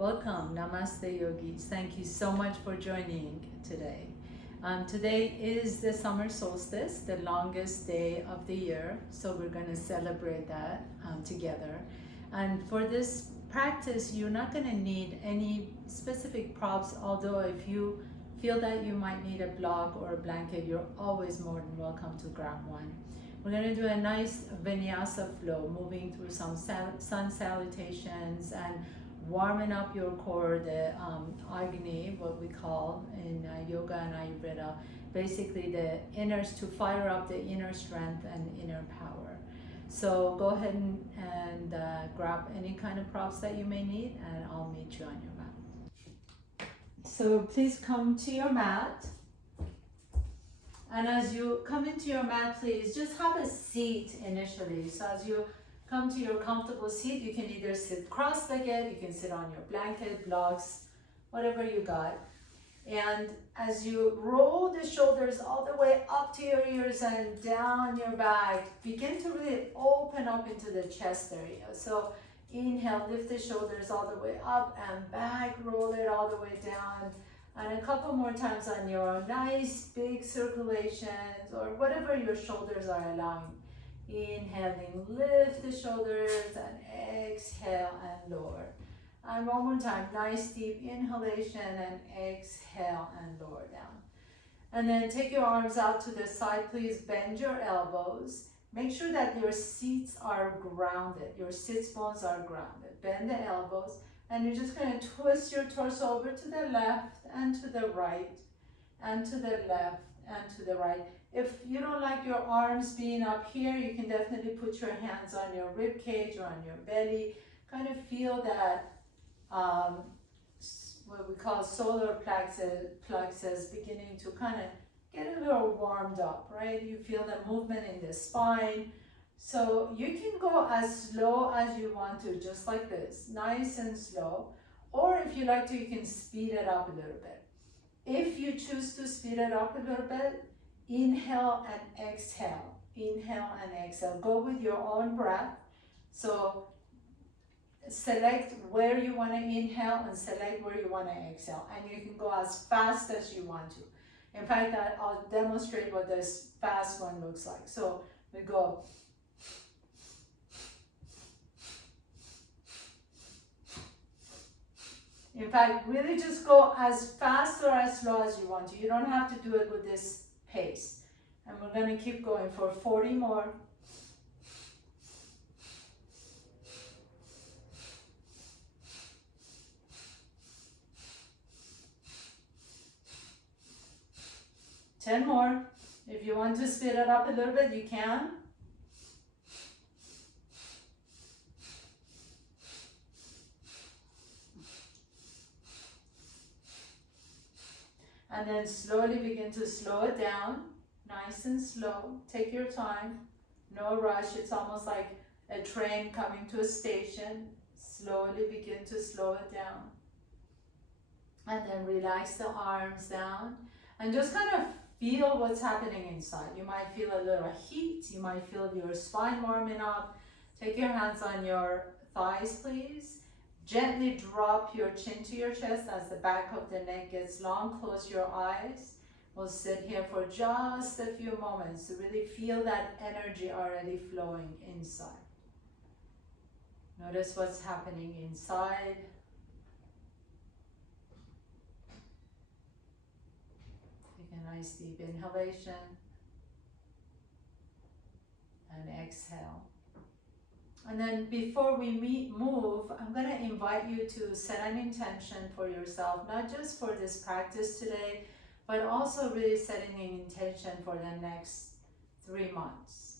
Welcome, Namaste Yogis. Thank you so much for joining today. Today is the summer solstice, the longest day of the year, so we're going to celebrate that together. And for this practice, you're not going to need any specific props, although if you feel that you might need a block or a blanket, you're always more than welcome to grab one. We're going to do a nice vinyasa flow, moving through some sun salutations and warming up your core, the agni, what we call in yoga and Ayurveda, basically the inners, to fire up the inner strength and inner power. So go ahead and grab any kind of props that you may need, and I'll meet you on your mat. So please come to your mat. And as you come into your mat, please just have a seat initially. So as you come to your comfortable seat, you can either sit cross-legged, you can sit on your blanket, blocks, whatever you got. And as you roll the shoulders all the way up to your ears and down your back, begin to really open up into the chest area. So inhale, lift the shoulders all the way up and back, roll it all the way down. And a couple more times on your own. Nice big circulations or whatever your shoulders are allowing. Inhaling, lift the shoulders and exhale and lower. And one more time, nice deep inhalation and exhale and lower down. And then take your arms out to the side, please bend your elbows. Make sure that your seats are grounded, your sits bones are grounded. Bend the elbows and you're just going to twist your torso over to the left and to the right and to the left and to the right. If you don't like your arms being up here, you can definitely put your hands on your rib cage or on your belly. Kind of feel that what we call solar plexus beginning to kind of get a little warmed up, right? You feel the movement in the spine. So you can go as slow as you want to, just like this, nice and slow. Or if you like to, you can speed it up a little bit. If you choose to speed it up a little bit, inhale and exhale. Inhale and exhale. Go with your own breath. So select where you want to inhale and select where you want to exhale. And you can go as fast as you want to. In fact, I'll demonstrate what this fast one looks like. So we go. In fact, really just go as fast or as slow as you want to. You don't have to do it with this pace. And we're going to keep going for 40 more. Ten more. If you want to speed it up a little bit, you can. And then slowly begin to slow it down, nice and slow. Take your time, no rush. It's almost like a train coming to a station. Slowly begin to slow it down. And then relax the arms down and just kind of feel what's happening inside. You might feel a little heat. You might feel your spine warming up. Take your hands on your thighs, please. Gently drop your chin to your chest as the back of the neck gets long. Close your eyes. We'll sit here for just a few moments to really feel that energy already flowing inside. Notice what's happening inside. Take a nice deep inhalation and exhale. And then before we move, I'm going to invite you to set an intention for yourself, not just for this practice today, but also really setting an intention for the next 3 months.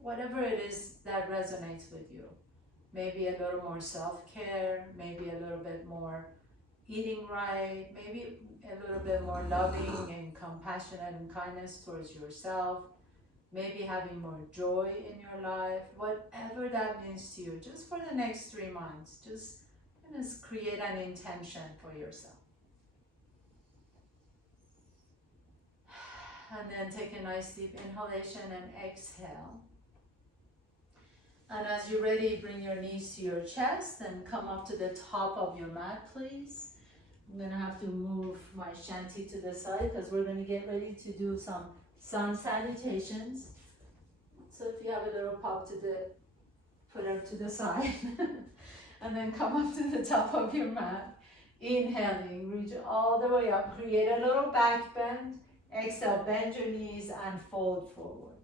Whatever it is that resonates with you. Maybe a little more self-care, maybe a little bit more eating right, maybe a little bit more loving and compassionate and kindness towards yourself. Maybe having more joy in your life, whatever that means to you, just for the next 3 months, just kind of create an intention for yourself. And then take a nice deep inhalation and exhale. And as you're ready, bring your knees to your chest and come up to the top of your mat, please. I'm gonna have to move my shanty to the side because we're gonna get ready to do some sun salutations. So if you have a little pop to put it to the side. And then come up to the top of your mat. Inhaling, reach all the way up. Create a little back bend. Exhale, bend your knees and fold forward.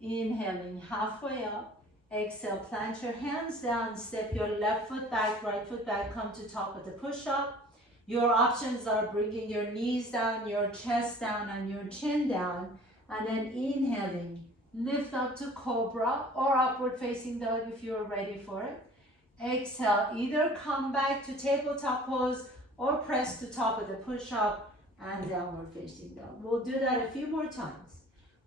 Inhaling, halfway up. Exhale, plant your hands down. Step your left foot back, right foot back. Come to top of the push-up. Your options are bringing your knees down, your chest down, and your chin down. And then inhaling, lift up to cobra or upward facing dog if you're ready for it. Exhale, either come back to tabletop pose or press to top of the push-up and downward facing dog. We'll do that a few more times.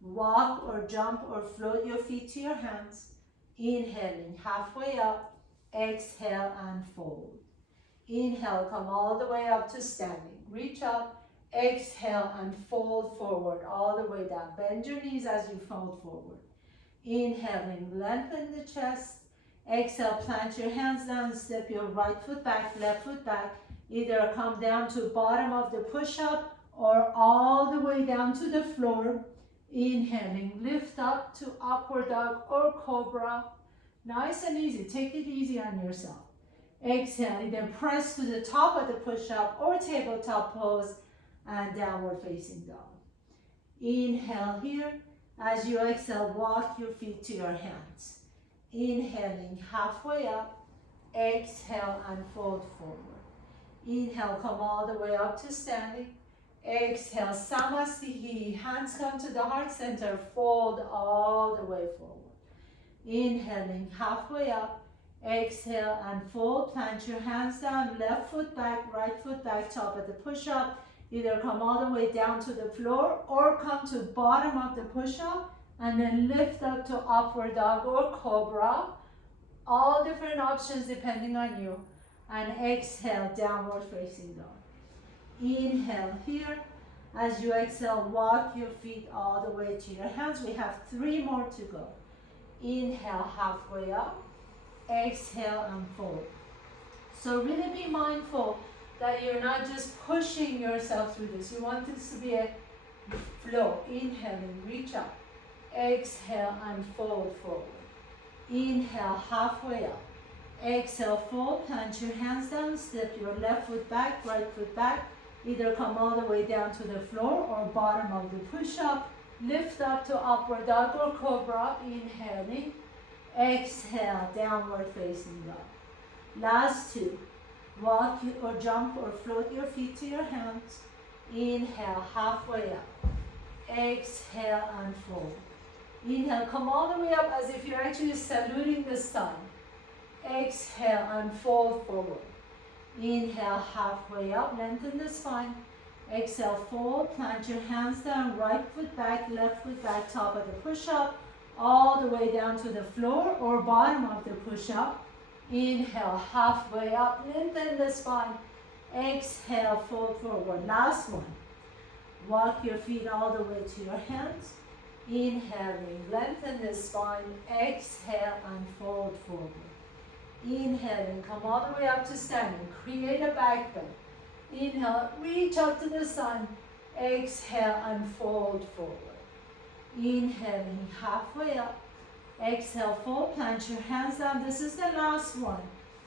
Walk or jump or float your feet to your hands. Inhaling, halfway up. Exhale and fold. Inhale, come all the way up to standing. Reach up. Exhale and fold forward all the way down. Bend your knees as you fold forward. Inhaling, lengthen the chest. Exhale, plant your hands down, step your right foot back, left foot back. Either come down to bottom of the push-up or all the way down to the floor. Inhaling, lift up to upward dog or cobra. Nice and easy. Take it easy on yourself. Exhale, then press to the top of the push-up or tabletop pose and downward facing dog. Inhale here. As you exhale, walk your feet to your hands. Inhaling, halfway up. Exhale and fold forward. Inhale, come all the way up to standing. Exhale, Samasthihi. Hands come to the heart center. Fold all the way forward. Inhaling, halfway up. Exhale and fold. Plant your hands down. Left foot back, right foot back, top of the push-up. Either come all the way down to the floor or come to bottom of the push-up and then lift up to upward dog or cobra. All different options depending on you. And exhale, downward facing dog. Inhale here. As you exhale, walk your feet all the way to your hands. We have 3 more to go. Inhale, halfway up. Exhale and fold. So really be mindful that you're not just pushing yourself through this. You want this to be a flow. Inhaling, reach up. Exhale and fold forward. Inhale, halfway up. Exhale, fold. Plant your hands down. Step your left foot back, right foot back. Either come all the way down to the floor or bottom of the push-up. Lift up to upward dog or cobra. Inhaling. Exhale, downward facing dog. Last 2. Walk or jump or float your feet to your hands. Inhale, halfway up. Exhale and fold. Inhale, come all the way up as if you're actually saluting the sun. Exhale and fold forward. Inhale, halfway up, lengthen the spine. Exhale, fold, plant your hands down, right foot back, left foot back, top of the push-up, all the way down to the floor or bottom of the push-up. Inhale, halfway up, lengthen the spine. Exhale, fold forward. Last one. Walk your feet all the way to your hands. Inhaling, lengthen the spine. Exhale and fold forward. Inhaling, come all the way up to standing. Create a back bend. Inhale, reach up to the sun. Exhale and fold forward. Inhaling, halfway up. Exhale, fold, plant your hands down. This is the last one.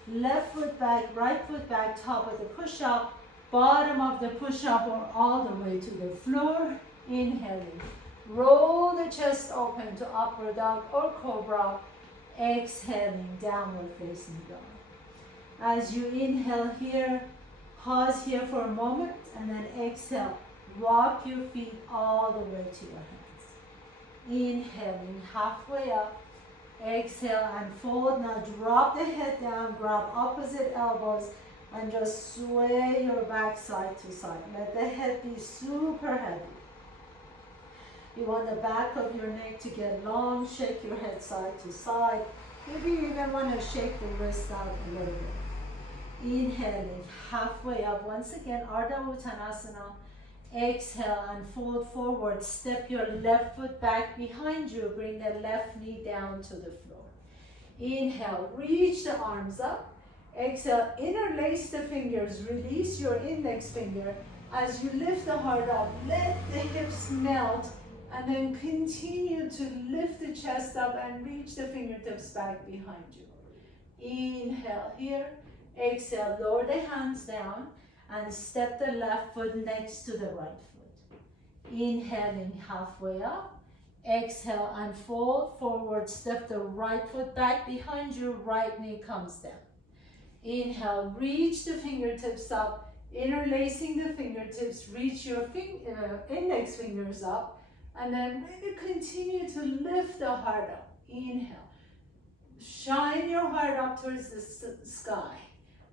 Left foot back, right foot back, top of the push-up, bottom of the push-up or all the way to the floor. Inhaling. Roll the chest open to upward dog or cobra. Exhaling, downward facing dog. As you inhale here, pause here for a moment and then exhale. Walk your feet all the way to your hands. Inhaling, halfway up. Exhale and fold. Now drop the head down, grab opposite elbows and just sway your back side to side. Let the head be super heavy. You want the back of your neck to get long. Shake your head side to side. Maybe you even want to shake the wrist out a little bit. Inhaling, halfway up. Once again, Ardha Uttanasana. Exhale and fold forward. Step your left foot back behind you. Bring the left knee down to the floor. Inhale, reach the arms up. Exhale, interlace the fingers, release your index finger. As you lift the heart up, let the hips melt, and then continue to lift the chest up and reach the fingertips back behind you. Inhale here, exhale, lower the hands down and step the left foot next to the right foot. Inhaling halfway up, exhale and fold forward, step the right foot back behind you, right knee comes down. Inhale, reach the fingertips up, interlacing the fingertips, reach your index fingers up, and then really continue to lift the heart up. Inhale. Shine your heart up towards the sky.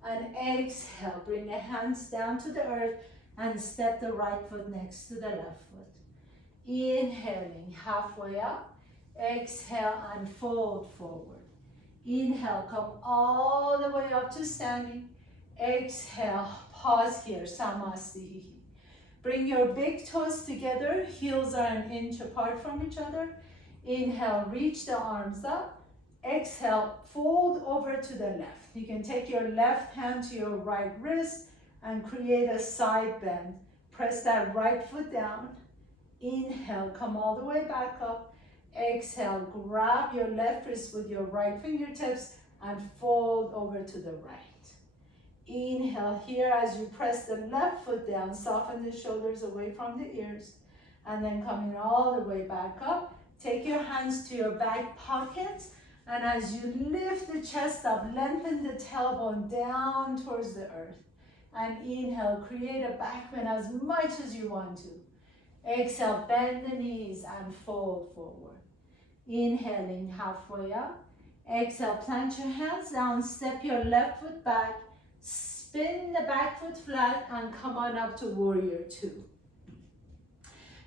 And exhale, bring the hands down to the earth and step the right foot next to the left foot. Inhaling halfway up. Exhale and fold forward. Inhale, come all the way up to standing. Exhale, pause here, Samasthihi. Bring your big toes together, heels are an inch apart from each other. Inhale, reach the arms up. Exhale, fold over to the left. You can take your left hand to your right wrist and create a side bend. Press that right foot down. Inhale, come all the way back up. Exhale, grab your left wrist with your right fingertips and fold over to the right. Inhale here as you press the left foot down, soften the shoulders away from the ears, and then coming all the way back up. Take your hands to your back pockets, and as you lift the chest up, lengthen the tailbone down towards the earth. And inhale, create a back bend as much as you want to. Exhale, bend the knees and fold forward. Inhaling halfway up. Exhale, plant your hands down, step your left foot back, spin the back foot flat, and come on up to warrior two.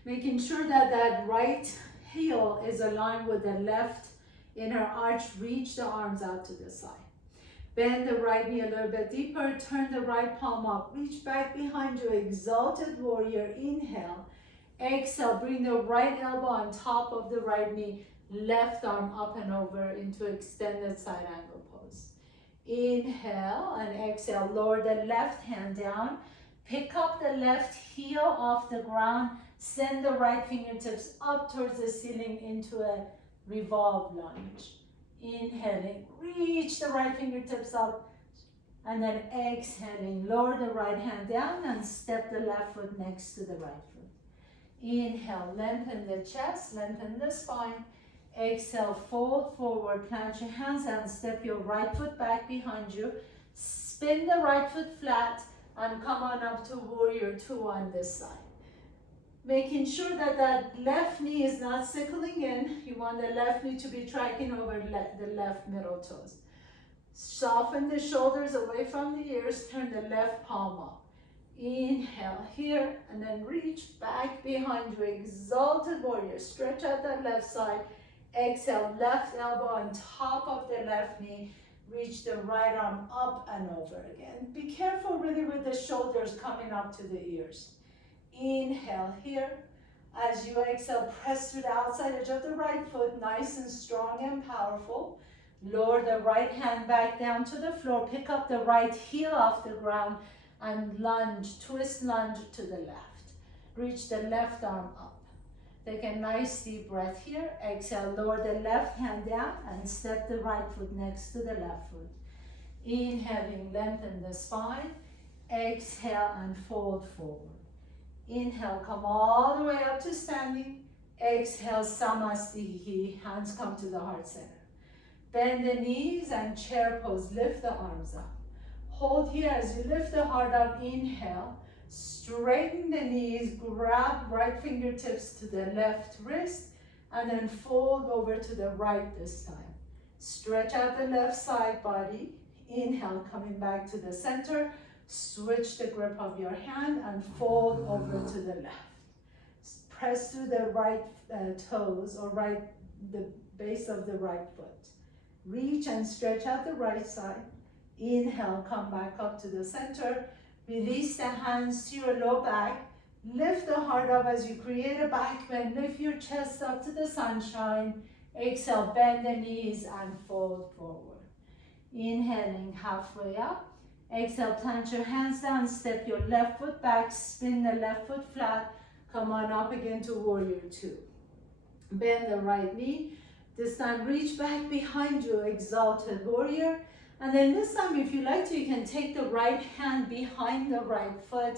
Making sure that that right heel is aligned with the left inner arch, reach the arms out to the side. Bend the right knee a little bit deeper, turn the right palm up, reach back behind you, exalted warrior, inhale. Exhale, bring the right elbow on top of the right knee, left arm up and over into extended side angle pose. Inhale and exhale, lower the left hand down, pick up the left heel off the ground, send the right fingertips up towards the ceiling into a revolve lunge. Inhaling, reach the right fingertips up, and then exhaling, lower the right hand down and step the left foot next to the right foot. Inhale, lengthen the chest, lengthen the spine. Exhale, fold forward, plant your hands and step your right foot back behind you. Spin the right foot flat and come on up to warrior two on this side. Making sure that that left knee is not sickling in. You want the left knee to be tracking over the left middle toes. Soften the shoulders away from the ears, turn the left palm up. Inhale here and then reach back behind you, exalted warrior. Stretch out that left side. Exhale, left elbow on top of the left knee. Reach the right arm up and over again. Be careful really with the shoulders coming up to the ears. Inhale here. As you exhale, press through the outside edge of the right foot, nice and strong and powerful. Lower the right hand back down to the floor. Pick up the right heel off the ground and lunge, twist lunge to the left. Reach the left arm up. Take a nice deep breath here. Exhale, lower the left hand down and step the right foot next to the left foot. Inhaling, lengthen the spine. Exhale and fold forward. Inhale, come all the way up to standing. Exhale, Samasthihi, hands come to the heart center. Bend the knees and chair pose, lift the arms up. Hold here as you lift the heart up, inhale. Straighten the knees, grab right fingertips to the left wrist, and then fold over to the right this time. Stretch out the left side body. Inhale, coming back to the center. Switch the grip of your hand and fold over to the left. Press through the right toes or the base of the right foot. Reach and stretch out the right side. Inhale, come back up to the center. Release the hands to your low back. Lift the heart up as you create a back bend. Lift your chest up to the sunshine. Exhale, bend the knees and fold forward. Inhaling halfway up. Exhale, plant your hands down, step your left foot back, spin the left foot flat. Come on up again to warrior two. Bend the right knee. This time reach back behind you, exalted warrior. And then this time, if you like to, you can take the right hand behind the right foot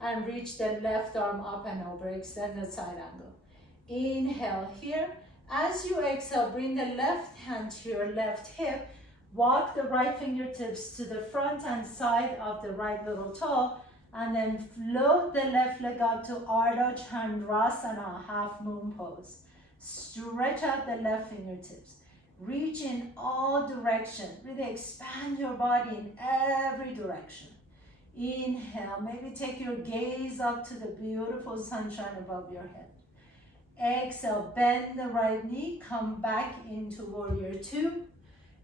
and reach the left arm up and over, extended side angle. Inhale here. As you exhale, bring the left hand to your left hip. Walk the right fingertips to the front and side of the right little toe, and then float the left leg up to Ardha Chandrasana, half moon pose. Stretch out the left fingertips. Reach in all directions. Really expand your body in every direction. Inhale, maybe take your gaze up to the beautiful sunshine above your head. Exhale, bend the right knee, come back into warrior two.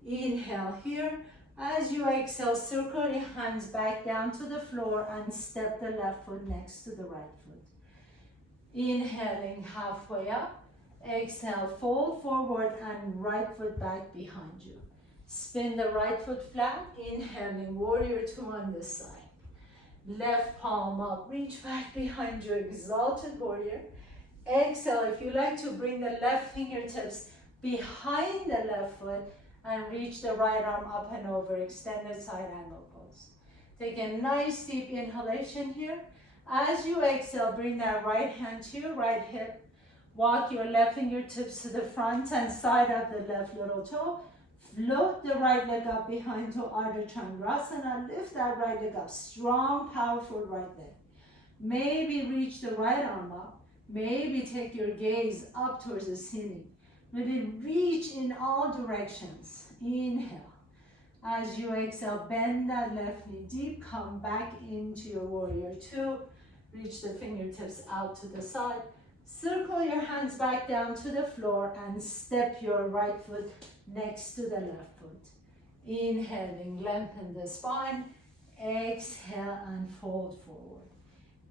Inhale here. As you exhale, circle your hands back down to the floor and step the left foot next to the right foot. Inhaling halfway up. Exhale, fold forward and right foot back behind you. Spin the right foot flat. Inhaling, warrior two on this side. Left palm up, reach back behind you, exalted warrior. Exhale, if you like to bring the left fingertips behind the left foot and reach the right arm up and over, extended side angle pose. Take a nice deep inhalation here. As you exhale, bring that right hand to your right hip. Walk your left fingertips to the front and side of the left little toe. Float the right leg up behind to Ardha Chandrasana. Lift that right leg up. Strong, powerful right leg. Maybe reach the right arm up. Maybe take your gaze up towards the ceiling. Really reach in all directions. Inhale. As you exhale, bend that left knee deep. Come back into your warrior two. Reach the fingertips out to the side. Circle your hands back down to the floor and step your right foot next to the left foot. Inhaling, lengthen the spine. Exhale and fold forward.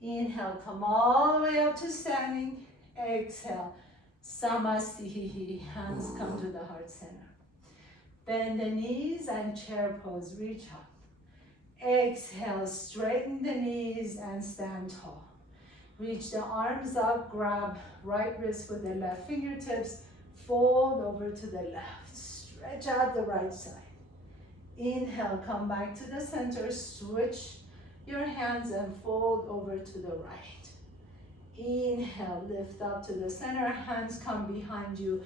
Inhale, come all the way up to standing. Exhale, Samasthihi, hands come to the heart center. Bend the knees and chair pose, reach up. Exhale, straighten the knees and stand tall. Reach the arms up, grab right wrist with the left fingertips, fold over to the left. Stretch out the right side. Inhale, come back to the center, switch your hands and fold over to the right. Inhale, lift up to the center, hands come behind you.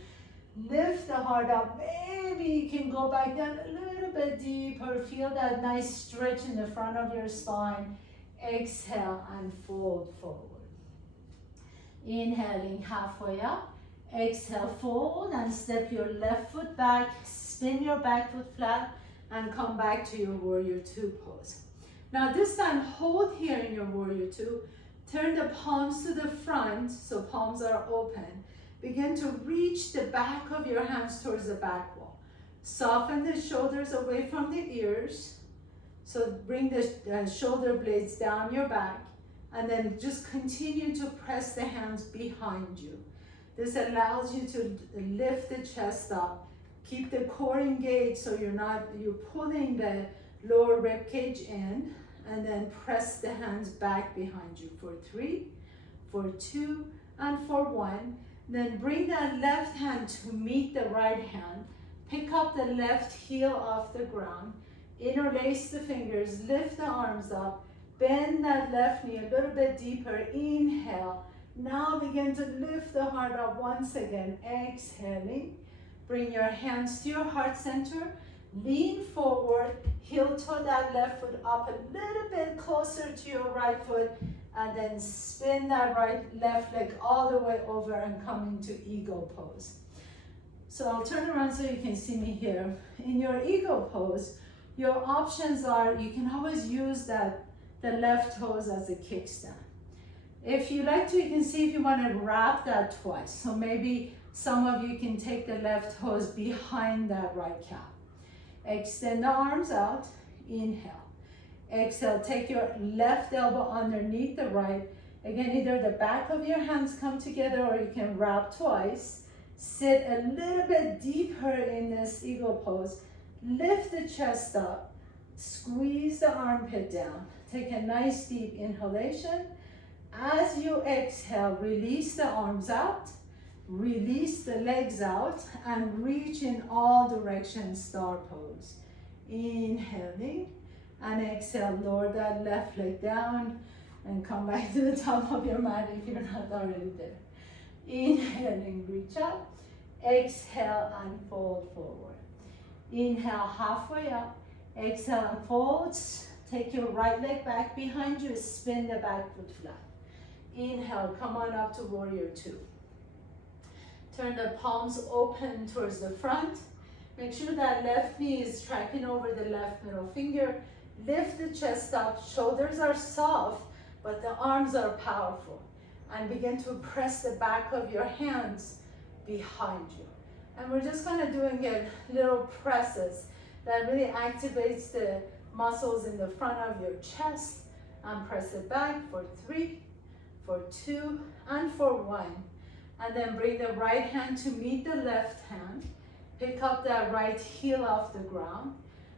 Lift the heart up. Maybe you can go back down a little bit deeper. Feel that nice stretch in the front of your spine. Exhale and fold forward. Inhaling halfway up. Exhale, fold and step your left foot back. Spin your back foot flat and come back to your warrior two pose. Now this time, hold here in your warrior two. Turn the palms to the front, so palms are open. Begin to reach the back of your hands towards the back wall. Soften the shoulders away from the ears. So bring the shoulder blades down your back, and then just continue to press the hands behind you. This allows you to lift the chest up. Keep the core engaged so you're pulling the lower rib cage in, and then press the hands back behind you for 3, for 2, and for 1. Then bring that left hand to meet the right hand. Pick up the left heel off the ground. Interlace the fingers, lift the arms up. Bend that left knee a little bit deeper. Inhale. Now begin to lift the heart up once again. Exhaling. Bring your hands to your heart center. Lean forward. Heel toe that left foot up a little bit closer to your right foot. And then spin that left leg all the way over and come into eagle pose. So I'll turn around so you can see me here. In your eagle pose, your options are, you can always use the left toes as a kickstand. If you like to, you can see if you want to wrap that twice. So maybe some of you can take the left toes behind that right calf. Extend the arms out. Inhale. Exhale, take your left elbow underneath the right. Again, either the back of your hands come together or you can wrap twice. Sit a little bit deeper in this eagle pose. Lift the chest up. Squeeze the armpit down. Take a nice deep inhalation. As you exhale, release the arms out. Release the legs out and reach in all directions, star pose. Inhaling and exhale, lower that left leg down and come back to the top of your mat if you're not already there. Inhaling, reach up. Exhale and fold forward. Inhale, halfway up. Exhale and fold. Take your right leg back behind you. Spin the back foot flat. Inhale, come on up to warrior two. Turn the palms open towards the front. Make sure that left knee is tracking over the left middle finger. Lift the chest up. Shoulders are soft, but the arms are powerful. And begin to press the back of your hands behind you. And we're just kind of doing a little presses that really activates the muscles in the front of your chest. And press it back for 3, for 2, and for 1. And then bring the right hand to meet the left hand. Pick up that right heel off the ground.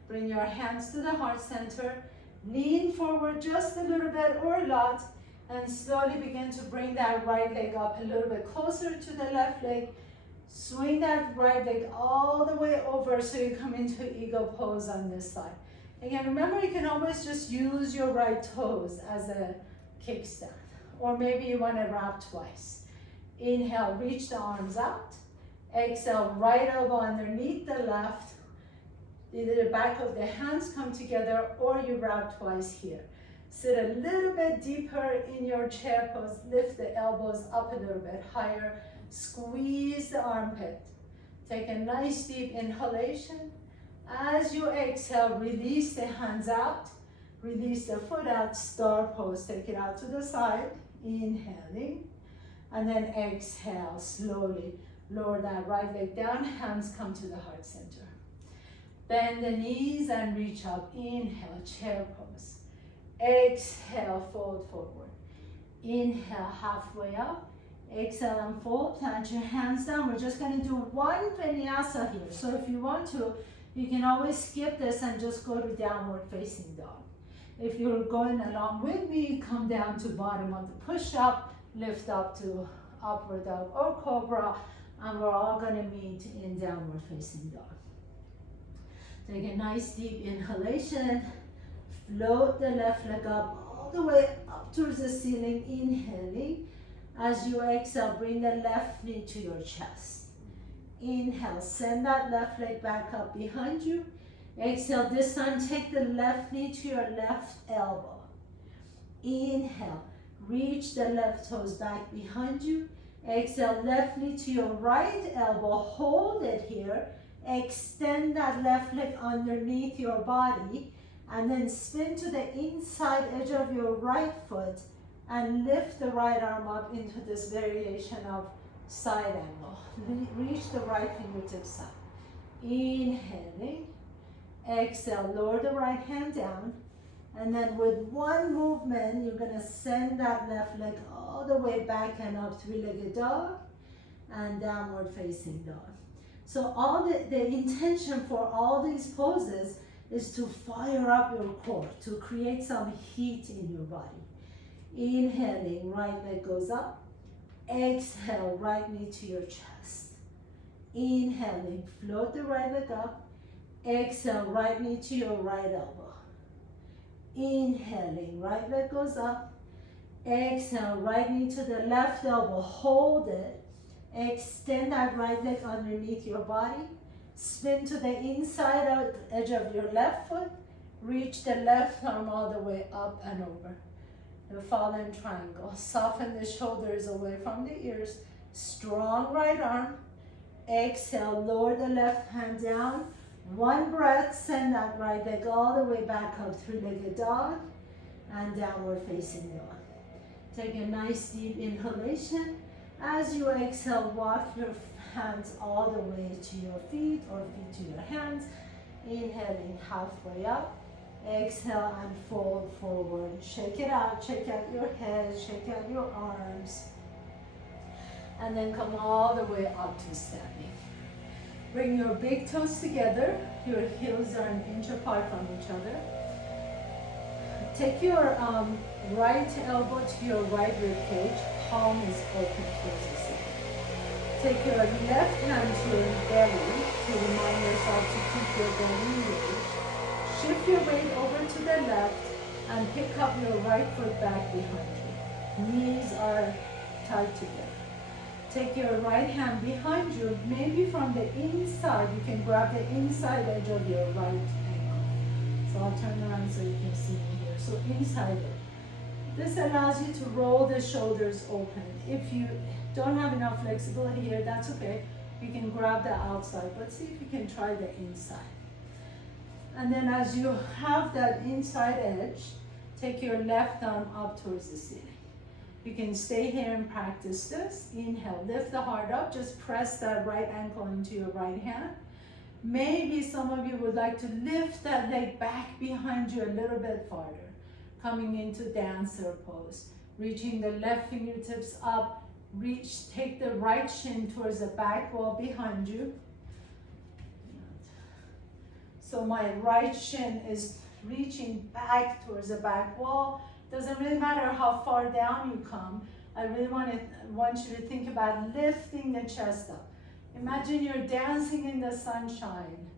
Bring your hands to the heart center. Lean forward just a little bit or a lot. And slowly begin to bring that right leg up a little bit closer to the left leg. Swing that right leg all the way over so you come into eagle pose on this side. Again, remember you can always just use your right toes as a kickstand. Or maybe you want to wrap twice. Inhale, reach the arms out. Exhale, right elbow underneath the left. Either the back of the hands come together or you wrap twice here. Sit a little bit deeper in your chair pose. Lift the elbows up a little bit higher. Squeeze the armpit. Take a nice deep inhalation. As you exhale, release the hands out. Release the foot out, star pose. Take it out to the side. Inhaling. And then exhale, slowly. Lower that right leg down. Hands come to the heart center. Bend the knees and reach up. Inhale, chair pose. Exhale, fold forward. Inhale, halfway up. Exhale and fold. Plant your hands down. We're just going to do one vinyasa here. So if you want to, you can always skip this and just go to downward facing dog. If you're going along with me, come down to bottom of the push-up, lift up to upward dog or cobra, and we're all going to meet in downward facing dog. Take a nice deep inhalation. Float the left leg up all the way up towards the ceiling, inhaling. As you exhale, bring the left knee to your chest. Inhale, send that left leg back up behind you. Exhale, this time take the left knee to your left elbow. Inhale, reach the left toes back behind you. Exhale, left knee to your right elbow, hold it here. Extend that left leg underneath your body and then spin to the inside edge of your right foot and lift the right arm up into this variation of side angle. Reach the right fingertips up. Inhaling. Exhale, lower the right hand down. And then with one movement, you're going to send that left leg all the way back and up, three-legged dog and downward facing dog. So all the intention for all these poses is to fire up your core, to create some heat in your body. Inhaling, right leg goes up. Exhale, right knee to your chest. Inhaling, float the right leg up. Exhale, right knee to your right elbow. Inhaling, right leg goes up. Exhale, right knee to the left elbow, hold it. Extend that right leg underneath your body. Spin to the inside edge of your left foot. Reach the left arm all the way up and over. The fallen triangle. Soften the shoulders away from the ears. Strong right arm. Exhale, lower the left hand down. One breath, send that right leg all the way back up, three-legged dog and downward facing dog. Take a nice deep inhalation. As you exhale, walk your hands all the way to your feet or feet to your hands. Inhaling halfway up. Exhale and fold forward. Shake it out. Shake out your head. Shake out your arms. And then come all the way up to standing. Bring your big toes together. Your heels are an inch apart from each other. Take your right elbow to your right rib cage. Palm is open towards the ceiling. Take your left hand to your belly to remind yourself to keep your belly raised. Shift your weight over to the left and pick up your right foot back behind you. Knees are tied together. Take your right hand behind you. Maybe from the inside, you can grab the inside edge of your right ankle. So I'll turn around so you can see me here. So inside it. This allows you to roll the shoulders open. If you don't have enough flexibility here, that's okay. You can grab the outside, but see if you can try the inside. And then as you have that inside edge, take your left arm up towards the ceiling. You can stay here and practice this. Inhale, lift the heart up, just press that right ankle into your right hand. Maybe some of you would like to lift that leg back behind you a little bit farther. Coming into dancer pose. Reaching the left fingertips up, reach, take the right shin towards the back wall behind you. So my right shin is reaching back towards the back wall. Doesn't really matter how far down you come. I really want you to think about lifting the chest up. Imagine you're dancing in the sunshine.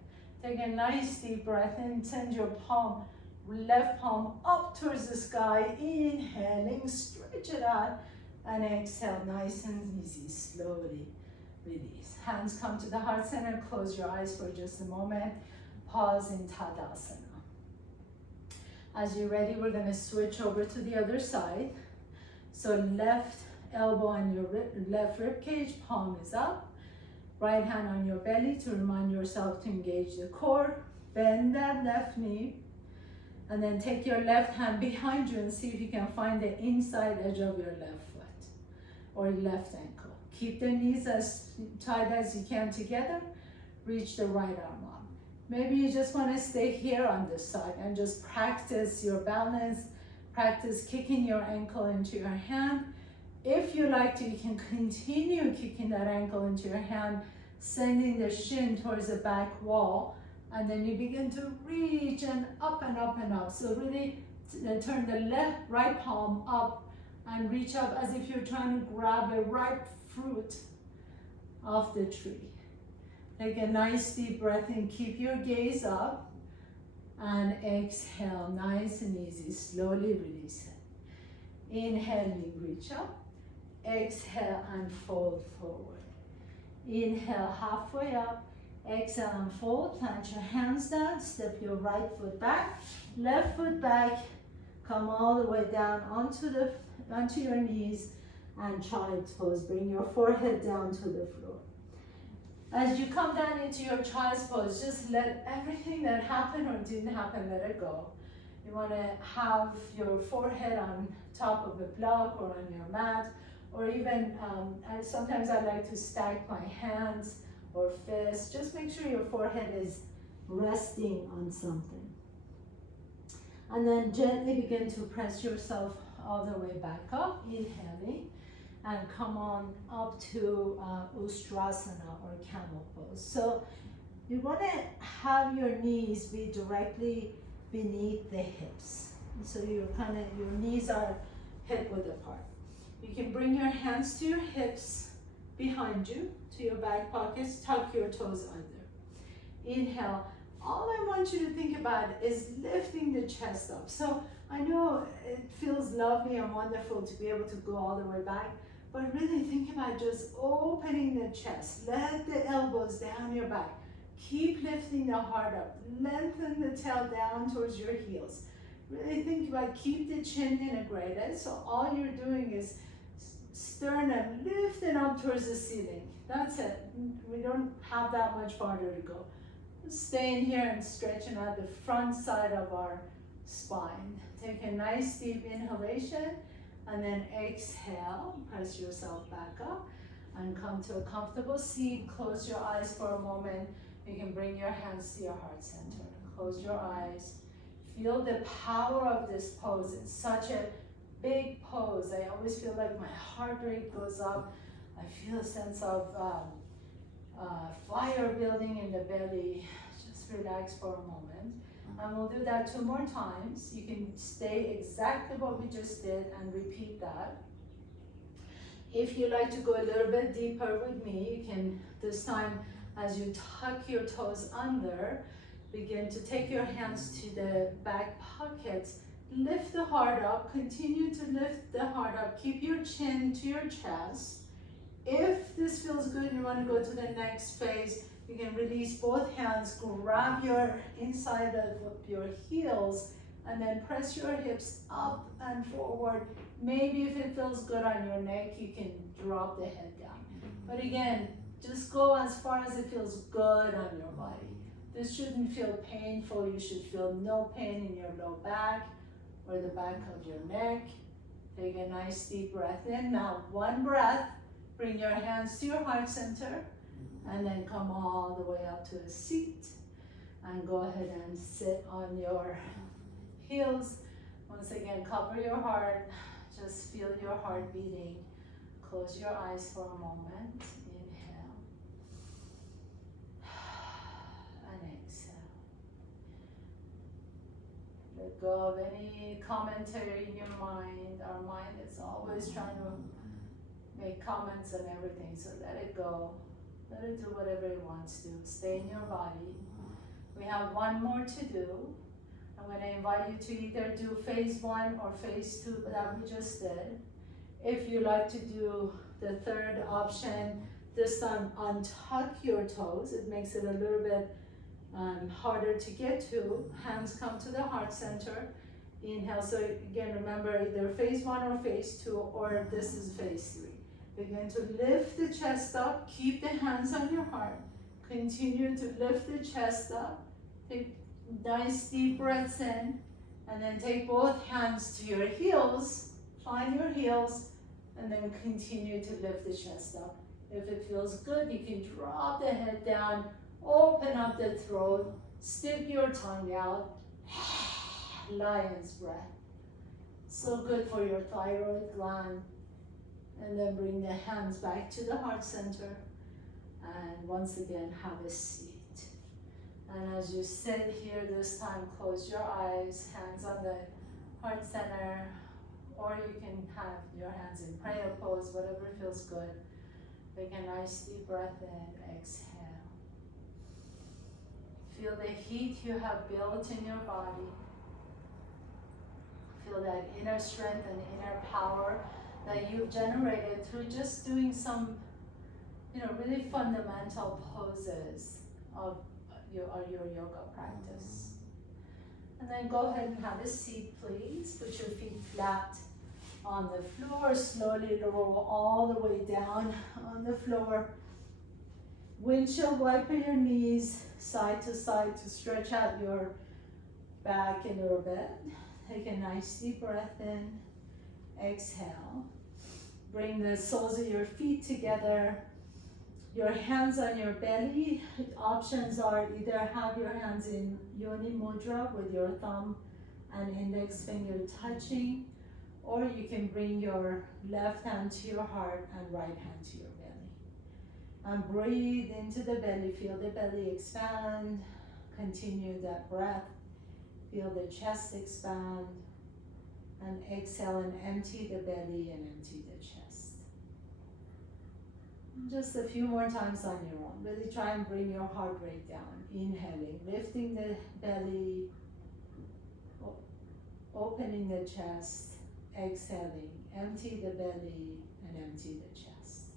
Take a nice deep breath and send your palm, left palm up towards the sky. Inhaling, stretch it out. And exhale, nice and easy, slowly release. Hands come to the heart center. Close your eyes for just a moment. Pause in Tadasana. As you're ready, we're going to switch over to the other side. So left elbow on your left rib cage, palm is up. Right hand on your belly to remind yourself to engage the core. Bend that left knee. And then take your left hand behind you and see if you can find the inside edge of your left foot or left ankle. Keep the knees as tight as you can together. Reach the right arm up. Maybe you just want to stay here on this side and just practice your balance, practice kicking your ankle into your hand. If you like to, you can continue kicking that ankle into your hand, sending the shin towards the back wall, and then you begin to reach and up and up and up. So really turn the right palm up and reach up as if you're trying to grab a ripe fruit off the tree. Take a nice deep breath and keep your gaze up. And exhale, nice and easy, slowly release it. Inhaling, reach up. Exhale and fold forward. Inhale, halfway up. Exhale and fold, plant your hands down, step your right foot back, left foot back, come all the way down onto your knees and child's pose. Bring your forehead down to the floor. As you come down into your child's pose, just let everything that happened or didn't happen, let it go. You want to have your forehead on top of a block or on your mat, or even, sometimes I like to stack my hands or fists. Just make sure your forehead is resting on something. And then gently begin to press yourself all the way back up, inhaling. And come on up to Ustrasana or camel pose. So you want to have your knees be directly beneath the hips. So your knees are hip width apart. You can bring your hands to your hips behind you, to your back pockets, tuck your toes under. Inhale. All I want you to think about is lifting the chest up. So I know it feels lovely and wonderful to be able to go all the way back, but really think about just opening the chest. Let the elbows down your back. Keep lifting the heart up. Lengthen the tail down towards your heels. Really think about, keep the chin integrated. So all you're doing is sternum lifting up towards the ceiling. That's it. We don't have that much farther to go. Staying here and stretching out the front side of our spine. Take a nice deep inhalation. And then exhale, press yourself back up and come to a comfortable seat. Close your eyes for a moment. You can bring your hands to your heart center. Close your eyes. Feel the power of this pose. It's such a big pose. I always feel like my heart rate goes up. I feel a sense of fire building in the belly. Just relax for a moment. And we'll do that 2 more times. You can stay exactly what we just did and repeat that. If you like to go a little bit deeper with me, you can, this time, as you tuck your toes under, begin to take your hands to the back pockets. Lift the heart up, continue to lift the heart up. Keep your chin to your chest. If this feels good and you want to go to the next phase, you can release both hands, grab your inside of your heels, and then press your hips up and forward. Maybe if it feels good on your neck, you can drop the head down. But again, just go as far as it feels good on your body. This shouldn't feel painful. You should feel no pain in your low back or the back of your neck. Take a nice deep breath in. Now, one breath. Bring your hands to your heart center and then come all the way up to a seat. And go ahead and sit on your heels. Once again, cover your heart. Just feel your heart beating. Close your eyes for a moment. Inhale. And exhale. Let go of any commentary in your mind. Our mind is always trying to make comments and everything, so let it go. Let it do whatever it wants to. Stay in your body. We have 1 more to do. I'm going to invite you to either do phase 1 or phase 2 that we just did. If you like to do the third option, this time untuck your toes. It makes it a little bit harder to get to. Hands come to the heart center. Inhale. So again, remember either phase 1 or phase 2, or this is phase 3. Begin to lift the chest up. Keep the hands on your heart. Continue to lift the chest up. Take nice deep breaths in. And then take both hands to your heels. Find your heels. And then continue to lift the chest up. If it feels good, you can drop the head down. Open up the throat. Stick your tongue out. Lion's breath. So good for your thyroid gland. And then bring the hands back to the heart center. And once again, have a seat. And as you sit here this time, close your eyes, hands on the heart center, or you can have your hands in prayer pose, whatever feels good. Take a nice deep breath in, exhale. Feel the heat you have built in your body. Feel that inner strength and inner power that you've generated through just doing some, really fundamental poses of your yoga practice. And then go ahead and have a seat, please. Put your feet flat on the floor. Slowly roll all the way down on the floor. Windshield wiper your knees side to side to stretch out your back a little bit. Take a nice deep breath in. Exhale. Bring the soles of your feet together. Your hands on your belly. Options are either have your hands in Yoni Mudra with your thumb and index finger touching, or you can bring your left hand to your heart and right hand to your belly. And breathe into the belly. Feel the belly expand. Continue that breath. Feel the chest expand. And exhale and empty the belly and empty the chest. Just a few more times on your own. Really try and bring your heart rate down. Inhaling, lifting the belly, opening the chest, exhaling, empty the belly and empty the chest.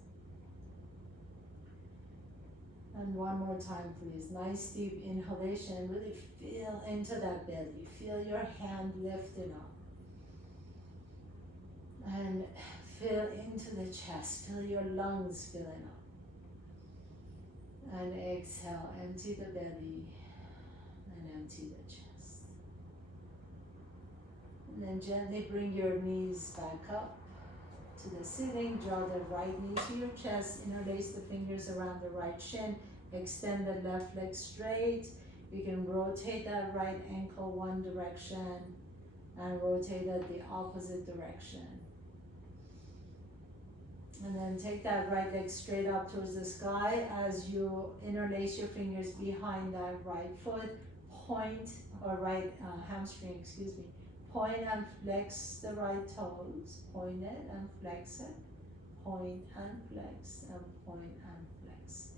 And one more time, please. Nice deep inhalation. Really feel into that belly. Feel your hand lifting up. And fill into the chest. Feel your lungs filling up. And exhale, empty the belly and empty the chest. And then gently bring your knees back up to the ceiling. Draw the right knee to your chest. Interlace the fingers around the right shin. Extend the left leg straight. You can rotate that right ankle one direction and rotate it the opposite direction. And then take that right leg straight up towards the sky as you interlace your fingers behind that right foot. Point, or right hamstring, excuse me. Point and flex the right toes. Point it and flex it. Point and flex, and point and flex.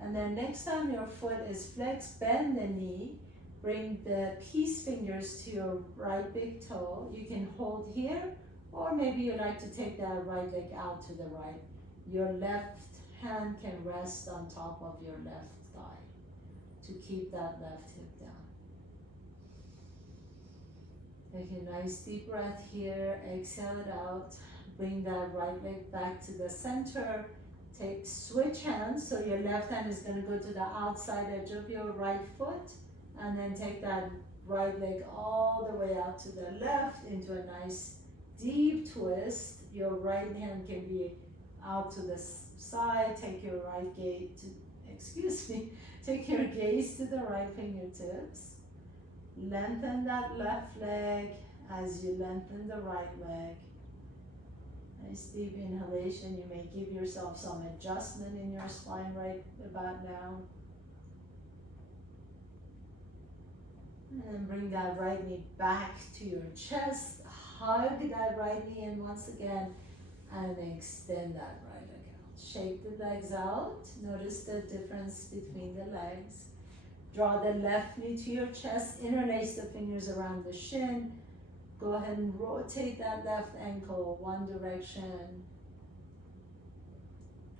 And then next time your foot is flexed, bend the knee. Bring the peace fingers to your right big toe. You can hold here, or maybe you like to take that right leg out to the right. Your left hand can rest on top of your left thigh to keep that left hip down. Take a nice deep breath here, exhale it out. Bring that right leg back to the center. Switch hands, so your left hand is going to go to the outside edge of your right foot, and then take that right leg all the way out to the left into a nice deep twist. Your right hand can be out to the side. Take your take your gaze to the right fingertips. Lengthen that left leg as you lengthen the right leg. Nice deep inhalation. You may give yourself some adjustment in your spine right about now. And then bring that right knee back to your chest. Hug that right knee in once again, and extend that right leg out. Shake the legs out. Notice the difference between the legs. Draw the left knee to your chest. Interlace the fingers around the shin. Go ahead and rotate that left ankle one direction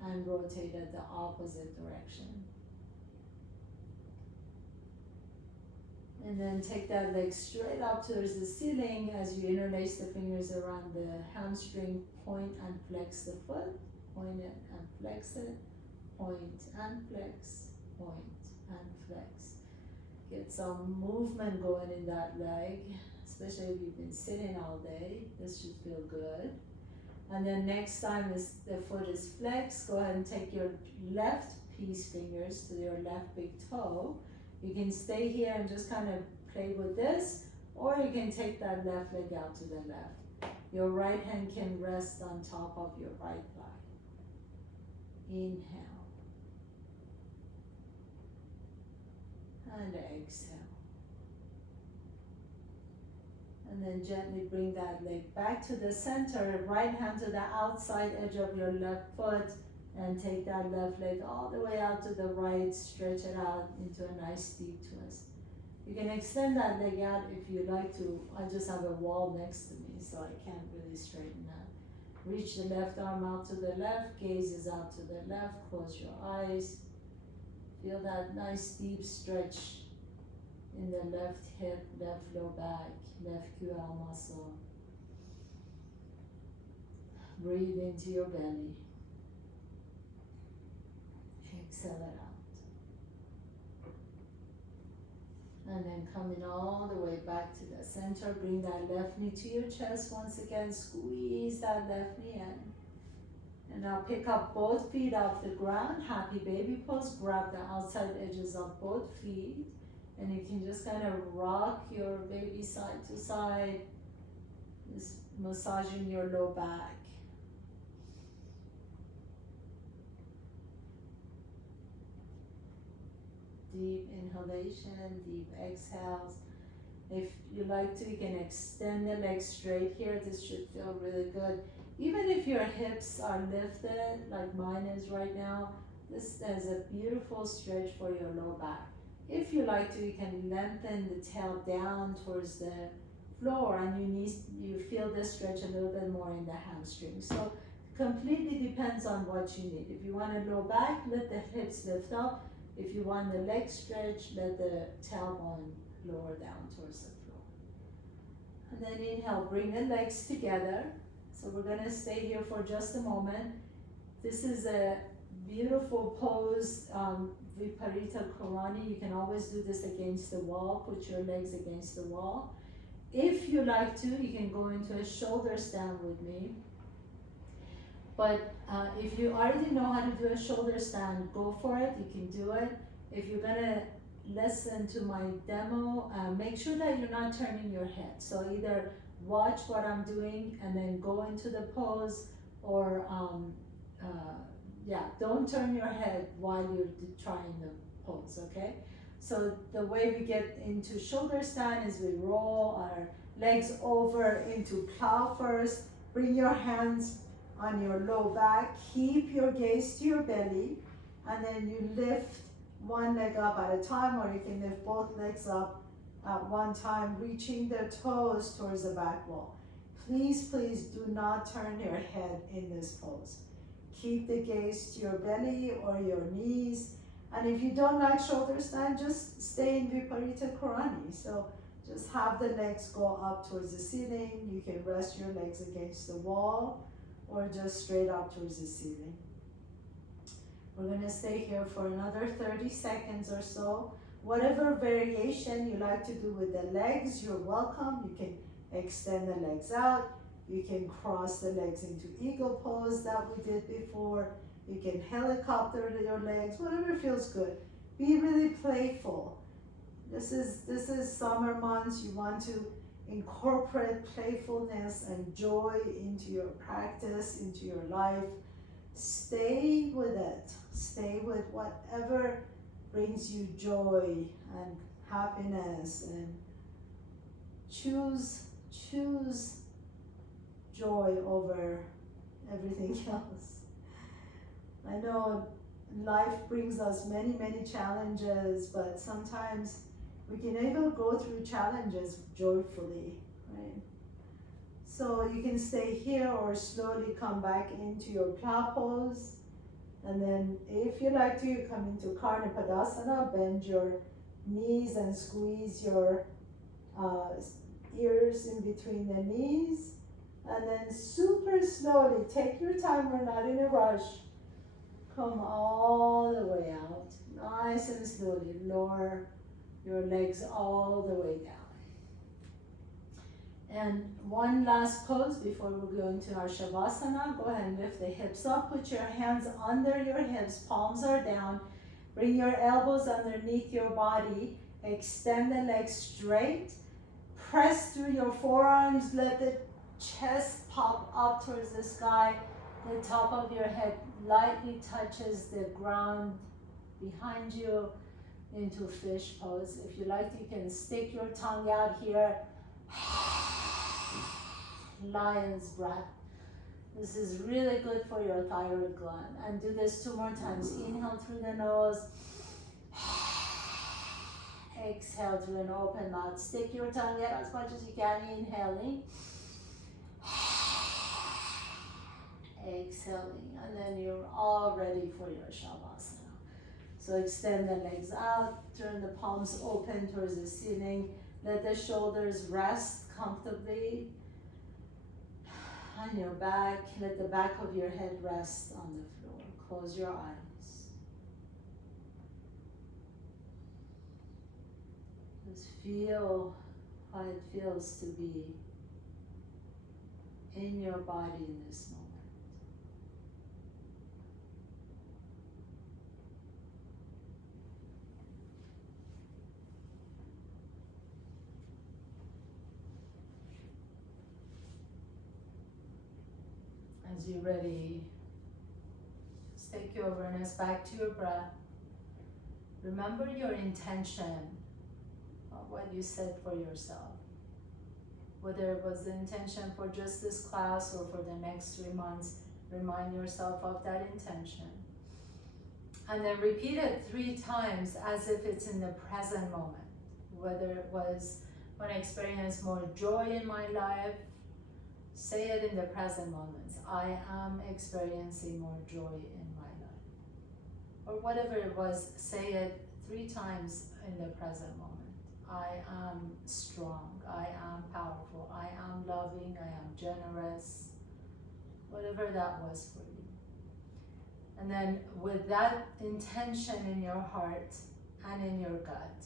and rotate it the opposite direction. And then take that leg straight up towards the ceiling as you interlace the fingers around the hamstring. Point and flex the foot. Point it and flex it. Point and flex. Point and flex. Get some movement going in that leg, especially if you've been sitting all day. This should feel good. And then next time the foot is flexed, go ahead and take your left peace fingers to your left big toe. You can stay here and just kind of play with this, or you can take that left leg out to the left. Your right hand can rest on top of your right thigh. Inhale. And exhale. And then gently bring that leg back to the center, right hand to the outside edge of your left foot, and take that left leg all the way out to the right, stretch it out into a nice deep twist. You can extend that leg out if you like to. I just have a wall next to me, so I can't really straighten that. Reach the left arm out to the left, gaze is out to the left, close your eyes. Feel that nice deep stretch in the left hip, left low back, left QL muscle. Breathe into your belly. Exhale it out. And then coming all the way back to the center, bring that left knee to your chest once again, squeeze that left knee in. And now pick up both feet off the ground, happy baby pose, grab the outside edges of both feet, and you can just kind of rock your baby side to side, just massaging your low back. Deep inhalation, deep exhales. If you like to, you can extend the legs straight here. This should feel really good. Even if your hips are lifted, like mine is right now, this is a beautiful stretch for your low back. If you like to, you can lengthen the tail down towards the floor, and you feel this stretch a little bit more in the hamstring. So completely depends on what you need. If you want a low back, let the hips lift up. If you want the leg stretch, let the tailbone lower down towards the floor. And then inhale, bring the legs together. So we're gonna stay here for just a moment. This is a beautiful pose, Viparita Karani. You can always do this against the wall. Put your legs against the wall. If you like to, you can go into a shoulder stand with me. But if you already know how to do a shoulder stand, go for it, you can do it. If you're gonna listen to my demo, make sure that you're not turning your head. So either watch what I'm doing and then go into the pose, or yeah, don't turn your head while you're trying the pose, okay? So the way we get into shoulder stand is we roll our legs over into plow first. Bring your hands on your low back. Keep your gaze to your belly. And then you lift one leg up at a time, or you can lift both legs up at one time, reaching the toes towards the back wall. Please, please do not turn your head in this pose. Keep the gaze to your belly or your knees. And if you don't like shoulder stand, just stay in Viparita Karani. So just have the legs go up towards the ceiling. You can rest your legs against the wall or just straight up towards the ceiling. We're going to stay here for another 30 seconds or so. Whatever variation you like to do with the legs, you're welcome. You can extend the legs out. You can cross the legs into eagle pose that we did before. You can helicopter your legs, whatever feels good. Be really playful. This is summer months. You want to incorporate playfulness and joy into your practice, into your life. Stay with it. Stay with whatever brings you joy and happiness, and choose joy over everything else. I know life brings us many, many challenges, but sometimes we can even go through challenges joyfully, right? So you can stay here or slowly come back into your plow pose. And then if you like to, you come into Karna Padasana, bend your knees and squeeze your ears in between the knees. And then super slowly, take your time, we're not in a rush. Come all the way out, nice and slowly, lower your legs all the way down. And one last pose before we go into our Shavasana. Go ahead and lift the hips up, put your hands under your hips, palms are down. Bring your elbows underneath your body, extend the legs straight. Press through your forearms, let the chest pop up towards the sky. The top of your head lightly touches the ground behind you into fish pose. If you like, you can stick your tongue out here. Lion's breath. This is really good for your thyroid gland. And do this 2 more times. Inhale through the nose. Exhale through an open mouth. Stick your tongue out as much as you can. Inhaling. Exhaling. And then you're all ready for your Shavasana. So extend the legs out. Turn the palms open towards the ceiling. Let the shoulders rest comfortably on your back. Let the back of your head rest on the floor. Close your eyes. Just feel how it feels to be in your body in this moment. As you're ready, just take your awareness back to your breath. Remember your intention of what you said for yourself. Whether it was the intention for just this class or for the next 3 months, remind yourself of that intention. And then repeat it 3 times as if it's in the present moment. Whether it was when I experienced more joy in my life, say it in the present moments. I am experiencing more joy in my life. Or whatever it was, say it 3 times in the present moment. I am strong. I am powerful. I am loving. I am generous. Whatever that was for you. And then with that intention in your heart and in your gut,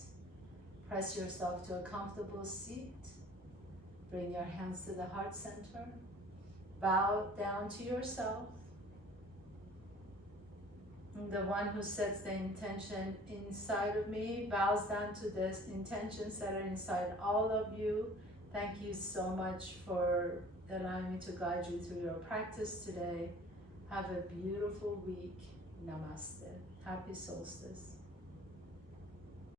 press yourself to a comfortable seat. Bring your hands to the heart center. Bow down to yourself. And the one who sets the intention inside of me bows down to this intention setter inside all of you. Thank you so much for allowing me to guide you through your practice today. Have a beautiful week. Namaste. Happy solstice.